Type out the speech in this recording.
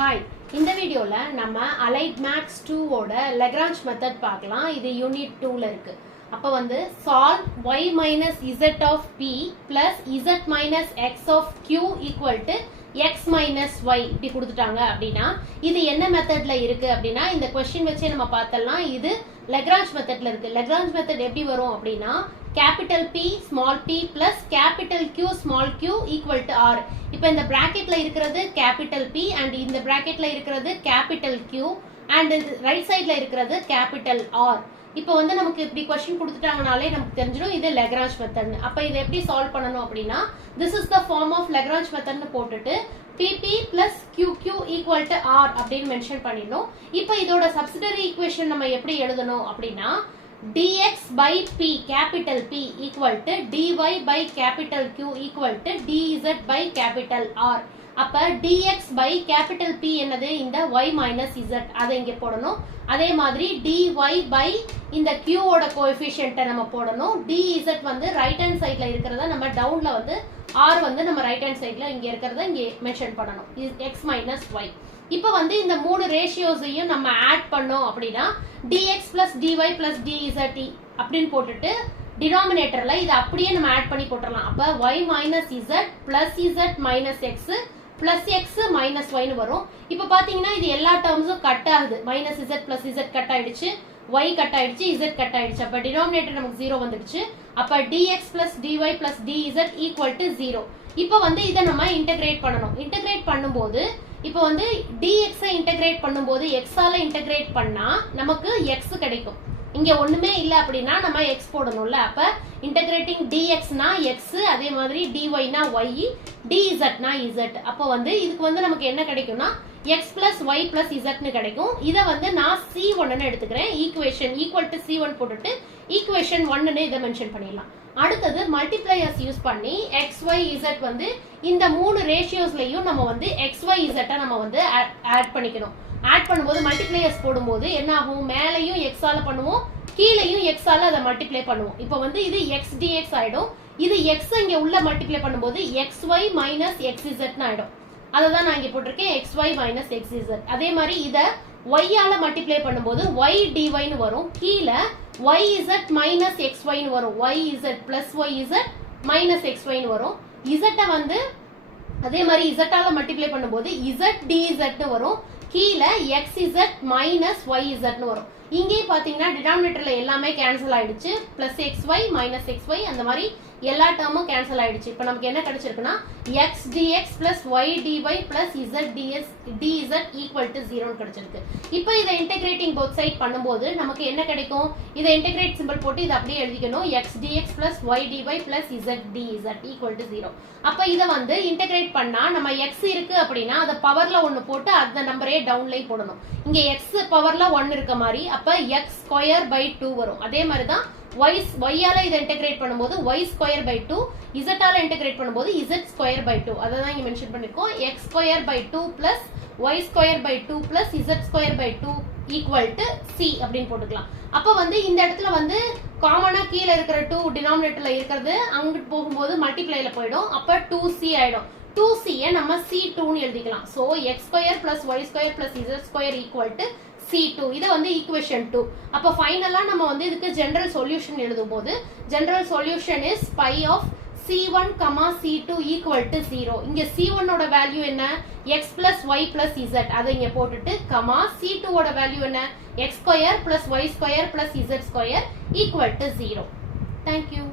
Hi, இந்த வீடியோவில் நம்ம அலைட் மேக்ஸ் 2 ஓட லெக்ராஞ்ச் மெத்தட் பார்க்கலாம். இது யூனிட் 2ல இருக்கு. அப்போ வந்து solve y minus z of p plus z minus x of q equal to x minus y இப்படி கொடுத்துட்டாங்க அப்படின்னா இது என்ன மெத்தட்ல இருக்கு அப்படின்னா இந்த கொஸ்டின் வச்சே நம்ம பார்த்தலாம். இது லெக்ராஞ்ச் மெத்தட்ல இருக்கு. லெக்ராஞ்ச் மெத்தட் எப்படி வரும் அப்படின்னா capital P small p plus capital Q small q equal to R. இப்போ இந்த bracketல இருக்கிறது capital P and இந்த bracketல இருக்கிறது capital Q and right sideல இருக்கிறது capital R. இப்போ வந்து நமக்கு இப்படி கொஸ்டின் கொடுத்துட்டாங்கனாலே நமக்கு தெரிஞ்சிடும் இது லெக்ராஞ்ச் மெத்தட். அப்போ இதை எப்படி சால்வ் பண்ணணும் அப்படின்னா this is the form of Lagrange மெத்தட்னு போட்டுட்டு PP plus QQ equal to R அப்படின்னு மென்ஷன் பண்ணிடணும். இப்போ இதோட சப்சிடரி ஈக்குவேஷன் நம்ம எப்படி எழுதணும் அப்படின்னா dx by p capital P equal to dy by capital Q equal to dz by capital R. அப்ப dx by capital P என்னது இந்த y minus z அதை இங்க போடணும். அதே மாதிரி dy by இந்த Q ஓட கோஎஃபிஷியன்ட்டை நம்ம போடணும். dz வந்து ரைட் ஹேண்ட் சைட்ல இருக்கிறத நம்ம டவுன்ல வந்து R வந்து நம்ம ரைட் ஹேண்ட் சைட்ல இங்க இருக்கிறத இங்க மென்ஷன் பண்ணணும். x minus y. இப்போ வந்து இந்த மூணு ரேஷியோஸையும் நம்ம ஆட் பண்ணோம் அப்படின்னா dx plus dy plus dz அப்படின்னு போட்டுட்டு டினாமினேட்டர்ல இதை அப்படியே நம்ம ஆட் பண்ணி போட்டுடலாம். அப்ப y minus z plus z minus x plus x minus y னு வரும். இப்போ பாத்தீங்கன்னா இது எல்லா டேர்ம்ஸும் கட் ஆகுது. minus z plus z cut ஆயிடுச்சு, y கட் ஆயிடுச்சு, z கட் ஆயிடுச்சு. அப்ப டினாமினேட்டர் நமக்கு 0 வந்துடுச்சு. அப்ப dx plus dy plus dz equal to 0. இப்போ வந்து இதை நம்ம இன்டகிரேட் பண்ணணும். இன்டகிரேட் பண்ணும்போது இப்போ வந்து dx இன்டகிரேட் பண்ணும்போது x ஆல இன்டகிரேட் பண்ணா நமக்கு x கிடைக்கும். இங்க ஒண்ணுமே இல்ல அப்படின்னா நம்ம x போடணும்ல. அப்ப இன்டகிரேட்டிங் dx னா x, அதே மாதிரி dy னா y, dz னா z. அப்போ வந்து இதுக்கு வந்து நமக்கு என்ன கிடைக்கும்னா x plus y plus z னு கிடைக்கும். இதை வந்து நான் c1 ன்னு எடுத்துக்கிறேன். ஈக்குவேஷன் ஈக்குவல் டு c1 போட்டுட்டு ஈக்குவேஷன் 1 ன்னு இதை மென்ஷன் பண்ணிடலாம். அடுத்தது மல்டிப்ளையர்ஸ் யூஸ் பண்ணி x y z வந்து இந்த மூணு ரேஷியோஸ்லயும் நம்ம வந்து x y z நம்ம வந்து ஆட் பண்ணிக்கணும். ஆட் பண்ணும்போது மல்டிப்ளையர்ஸ் போடும்போது என்ன ஆகும், மேலையும் x ஆல பண்ணுவோம், கீழையும் x ஆல அதை மல்டிப்ளை பண்ணுவோம். இப்போ வந்து இது x dx ஆயிடும். இது x இங்க உள்ள மல்டிப்ளை பண்ணும்போது xy minus xz ஆயிடும். அதை தான் நான் இங்க போட்டிருக்கேன், xy minus xz. அதே மாதிரி இதை y ஆல மல்டிப்ளை பண்ணும்போது y dy னு வரும், கீழே yz minus xy னு வரும், yz plus yz minus xy னு வரும். z வந்து அதே மாதிரி z ஆல மல்டிப்ளை பண்ணும்போது z dz னு வரும், கீழே xz minus yz னு வரும். இங்கே பாத்தீங்கன்னா டினாமினேட்டர்ல எல்லாமே கேன்சல் ஆயிடுச்சு. பிளஸ் xy minus xy அந்த மாதிரி எல்லா டேர்மும் கேன்சல் ஆயிடுச்சு. இப்போ நமக்கு என்ன கிடைச்சிருக்குன்னா x dx plus y dy plus z dz equal to 0 கிடைச்சிருக்கு. இப்போ இதை இன்டகிரேட்டிங் போத் சைட் பண்ணும்போது நமக்கு என்ன கிடைக்கும், இதை இன்டகிரேட் சிம்பிள் போட்டு இதை அப்படியே எழுதிக்கணும். x dx plus y dy plus z dz equal to 0. அப்ப இதை வந்து இன்டகிரேட் பண்ணா நம்ம x இருக்கு அப்படின்னா அதை பவர்ல 1 போட்டு அந்த நம்பரே டவுன்லைன் போடணும். இங்க x பவர்ல 1 இருக்க மாதிரி அப்ப x ஸ்கொயர் பை 2 வரும். அதே மாதிரி தான் y ஆல இதை இன்டகிரேட் பண்ணும்போது y ஸ்கொயர் பை 2, z ஆல இன்டகிரேட் பண்ணும்போது z ஸ்கொயர் பை 2. அதை தான் இங்க மென்ஷன் பண்ணிருக்கோம். x square by 2 plus y square by 2 plus z square by 2 equal to c அப்படின்னு போட்டுக்கலாம். அப்ப வந்து இந்த இடத்துல வந்து காமனா கீழே இருக்கிற 2 டினாமினேட்டர்ல இருக்கிறது அங்கிட்டு போகும்போது மல்டிப்ளைல போயிடும். அப்ப 2c ஆயிடும். 2c நம்ம c2 ன்னு எழுதிக்கலாம். So x square plus y square plus z square equal to c2. இது வந்து ஈக்குவேஷன் 2. அப்ப ஃபைனலா நம்ம வந்து இதுக்கு ஜெனரல் சொல்யூஷன் எழுதும்போது general solution is pi of c1, c2 equal to 0. இங்க c1 ஓட வேல்யூ என்ன, x plus y plus z. அதை இங்க போட்டுட்டு c2 ஓட வேல்யூ என்ன, x square plus y square plus z square equal to 0. Thank you.